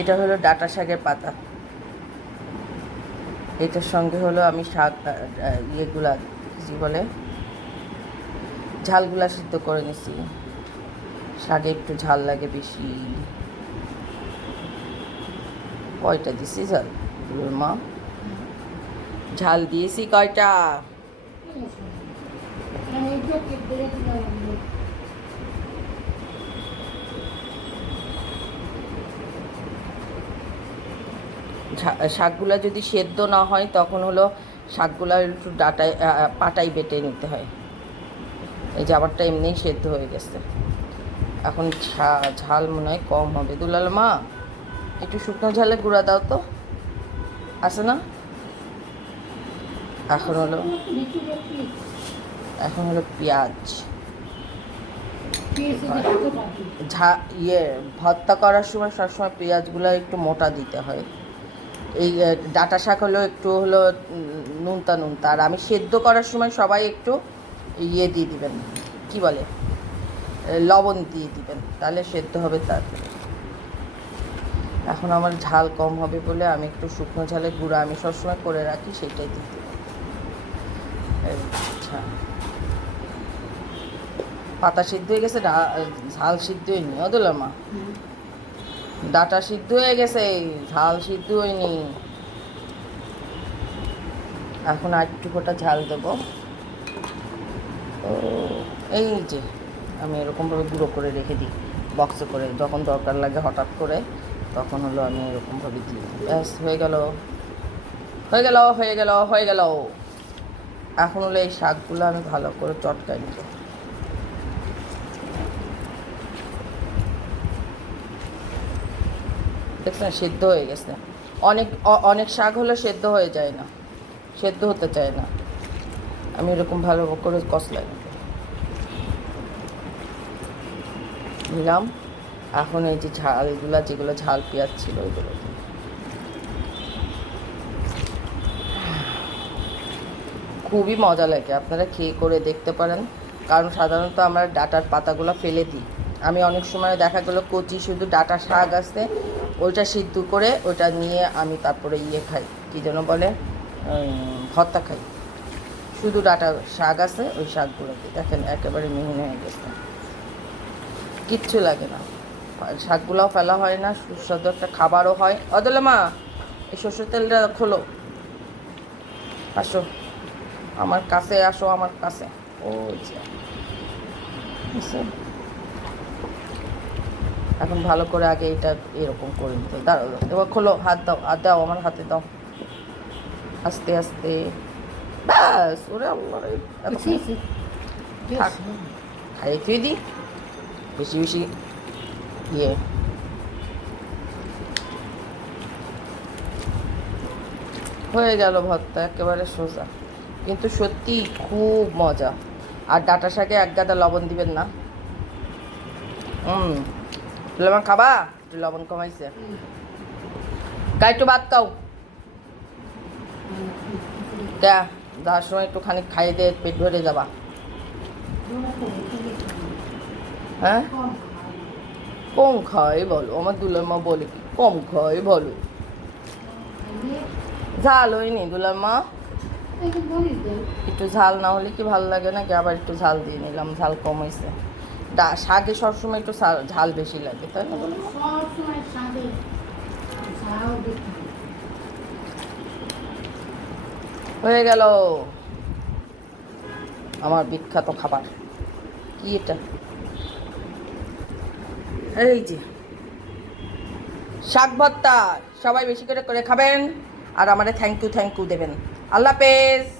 এটা হলো ডাটা শাকের পাতা। এটার সঙ্গে হলো আমি শাক ইয়েগুলা কি বলে? ঝালগুলা সিদ্ধ করে নিছি। শাকে একটু ঝাল লাগে বেশি। কয়টা দিছি ঝাল? মা। ঝাল দিয়েছি কয়টা? শাকগুলা যদি সেদ্ধ না হয় তখন হলো শাকগুলা একটু আহ, পাটায় বেটে নিতে হয়। এই জাবারটা এমনিই সেদ্ধ হয়ে গেছে। এখন ঝাল মনে হয় কম হবে। দুলাল মা একটু শুকনো ঝালে গুঁড়া দাও তো। আছে না? এখন হলো এখন হলো পেঁয়াজ। ঝা ইয়ে ভর্তা করার সময় সবসময় পেঁয়াজগুলো একটু মোটা দিতে হয়। এই ডাঁটা শাক হলো একটু হলো নুনতা নুনতা। আর আমি সেদ্ধ করার সময় সবাই একটু ইয়ে দিয়ে দিবেন। কি বলে? লবণ দিয়ে দিবেন। তাহলে সেদ্ধ হবে তাড়াতাড়ি এখন আমার ঝাল কম হবে বলে আমি একটু শুকনো ঝালের গুঁড়া আমি সবসময় করে রাখি, সেটাই দিয়ে দেবো। আচ্ছা। পাতা সিদ্ধ হয়ে গেছে ঝাল সিদ্ধ হয়নি। অদুলার মা। ডাটা সিদ্ধ হয়ে গেছে, ঝাল সিদ্ধ হয়নি। এখন আর একটু ফোটা ঝাল দেবো। এই যে, আমি এরকমভাবে গুঁড়ো করে রেখে দিই বক্সে করে। যখন দরকার লাগে হঠাৎ করে, তখন হলো আমি এরকমভাবে দিই। ব্যাস, হয়ে গেল। হয়ে গেল হয়ে গেল হয়ে গেল। এখন হলো এই শাকগুলো আমি ভালো করে চটকাই নিব। দেখছেন সেদ্ধ হয়ে গেছে। অনেক অনেক শাক হলে সেদ্ধ হয়ে যায় না। সেদ্ধ হতে চায় না। আমি এরকম ভালো করে কষলাই। নিলাম। এখন এই যে ঝালগুলা যেগুলো ঝাল পেঁয়াজ ছিল, ওইগুলো খুবই মজা লাগে। আপনারা খেয়ে করে দেখতে পারেন। কারণ সাধারণত আমরা ডাটার পাতাগুলো ফেলে দিই। আমি অনেক সময় দেখা গেলো কচি শুধু ডাটা শাক আছে ওইটা সিদ্ধ করে ওইটা নিয়ে আমি তারপরে ইয়ে খাই, কী যেন বলে ভর্তা খাই। শুধু ডাটা শাক আছে, ওই শাকগুলোতে দেখেন, একেবারে মিহিন হয়ে গেছে। কিচ্ছু লাগে না। শাকগুলোও ফেলা হয় না, সুস্বাদু একটা খাবারও হয়। অদলে মা, এই সর্ষের তেলটা খোলো। আসো। আমার কাছে আসো, আমার কাছে। ও যে? এখন ভালো করে আগে এটা এরকম করে নিতে দাঁড়াও। এবার খোলো হাত দাও হাত দাও আমার হাতে দাও। আস্তে আস্তে। ব্যাস ওরে আল্লাহ রে, এত থাক। খাইয়ে থুয়ে দিই বেশি বেশি। ইয়ে। হয়ে গেল ভর্তা একেবারে সোজা। কিন্তু সত্যি খুব মজা। আর ডাটা শাকে এক গাদা লবণ দিবেন না। হুম লবণ খাবা? একটু লবণ কমাইছে। কা, একটু ভাত খাও। কা, যাওয়ার সময় একটু খানিক খাইয়ে দে, পেট ভরে যাবা। হ্যাঁ? কম খাই বলো, আমার দুলার মা বলে কি? কম খাই বলো। ঝাল হয়নি দুলার মা একটু ঝাল না হলে কি ভালো লাগে নাকি? আবার একটু ঝাল দিয়ে নিলাম, ঝাল কম হয়েছে শাকে সবসময় একটু ঝাল- বেশি লাগে তাই না? হয়ে গেল। আমার বিখ্যাত খাবার। কি এটা? এই যে। শাক ভর্তা। সবাই বেশি করে করে খাবেন। আর আমারে থ্যাংক ইউ থ্যাংক ইউ দেবেন। আল্লাহ হাফেজ।